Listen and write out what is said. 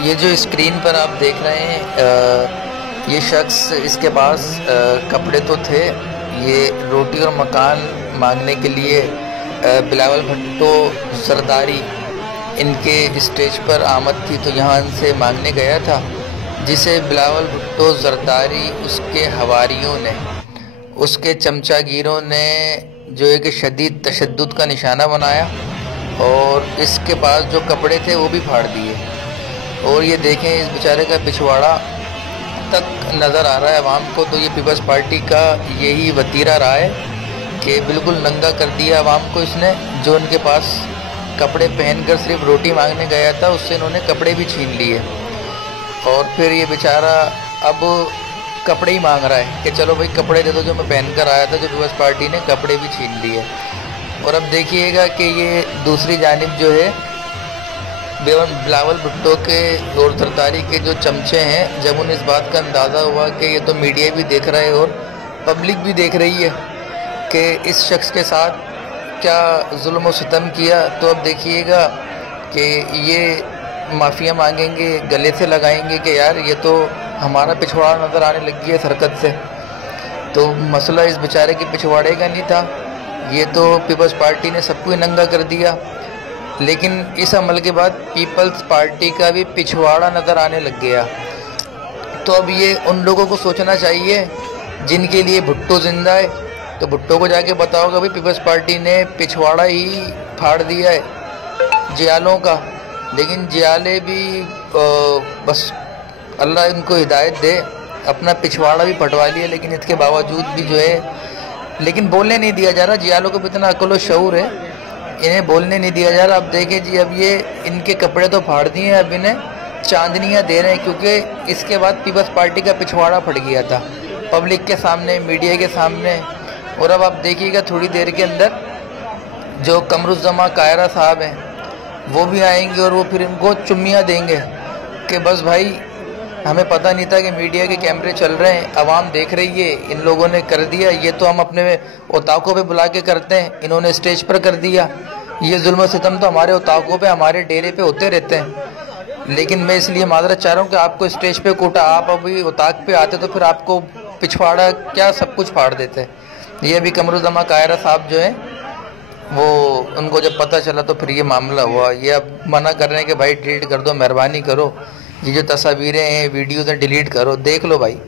ये जो स्क्रीन पर आप देख रहे हैं ये शख्स, इसके पास कपड़े तो थे। ये रोटी और मकान मांगने के लिए बिलावल भुट्टो जरदारी इनके स्टेज पर आमद थी, तो यहाँ से मांगने गया था, जिसे बिलावल भुट्टो जरदारी उसके हवारियों ने, उसके चमचागिरों ने जो है कि शदीद तशद्दुद का निशाना बनाया और इसके पास जो कपड़े थे वो भी फाड़ दिए। और ये देखें, इस बेचारे का पिछवाड़ा तक नज़र आ रहा है अवाम को। तो ये पीपल्स पार्टी का यही वतीरा रहा है कि बिल्कुल नंगा कर दिया अवाम को इसने। जो उनके पास कपड़े पहनकर सिर्फ रोटी मांगने गया था, उससे इन्होंने कपड़े भी छीन लिए। और फिर ये बेचारा अब कपड़े ही मांग रहा है कि चलो भाई कपड़े दे दो जो मैं पहन कर आया था। जो पीपल्स पार्टी ने कपड़े भी छीन लिए। और अब देखिएगा कि ये दूसरी जानिब जो है बिलावल भुट्टो के और जरदारी के जो चमचे हैं, जब उन्हें इस बात का अंदाज़ा हुआ कि ये तो मीडिया भी देख रहा है और पब्लिक भी देख रही है कि इस शख्स के साथ क्या जुल्म व सितम किया, तो अब देखिएगा कि ये माफ़िया मांगेंगे, गले से लगाएंगे कि यार ये तो हमारा पिछवाड़ा नज़र आने लग गया है हरकत से। तो मसला इस बेचारे के पिछवाड़े का नहीं था, ये तो पीपल्स पार्टी ने सबको नंगा कर दिया। लेकिन इस अमल के बाद पीपल्स पार्टी का भी पिछवाड़ा नज़र आने लग गया। तो अब ये उन लोगों को सोचना चाहिए जिनके लिए भुट्टो जिंदा है। तो भुट्टो को जाके बताओगे भाई पीपल्स पार्टी ने पिछवाड़ा ही फाड़ दिया है जियालों का। लेकिन जियाले भी बस अल्लाह इनको हिदायत दे, अपना पिछवाड़ा भी फटवा लिया। लेकिन इसके बावजूद भी जो है, लेकिन बोलने नहीं दिया जा रहा। जियालों को भी इतना अक्ल व शऊर है, इन्हें बोलने नहीं दिया जा रहा। अब देखें जी, अब ये इनके कपड़े तो फाड़ दिए हैं, अब इन्हें चांदनियाँ दे रहे हैं, क्योंकि इसके बाद पीपल्स पार्टी का पिछवाड़ा फट गया था पब्लिक के सामने, मीडिया के सामने। और अब आप देखिएगा थोड़ी देर के अंदर जो कमरुज़्ज़मा कायरा साहब हैं वो भी आएंगे और वो फिर इनको चुम्मियाँ देंगे कि बस भाई हमें पता नहीं था कि मीडिया के कैमरे चल रहे हैं, आवाम देख रही है, इन लोगों ने कर दिया। ये तो हम अपने उताकों पे बुला के करते हैं, इन्होंने स्टेज पर कर दिया। ये जुल्म सितम तो हमारे उताकों पे, हमारे डेरे पे होते रहते हैं। लेकिन मैं इसलिए माजरत चाह रहा हूँ कि आपको स्टेज पे कूटा, आप अभी उताक पे आते तो फिर आपको पिछवाड़ा क्या सब कुछ फाड़ देते। ये अभी कमरुज़्ज़मा कायरा साहब जो है वो, उनको जब पता चला तो फिर ये मामला हुआ। ये अब मना कर रहे हैं कि भाई डिलीट कर दो, मेहरबानी करो, ये जो तस्वीरें हैं वीडियोज़ हैं डिलीट करो, देख लो भाई।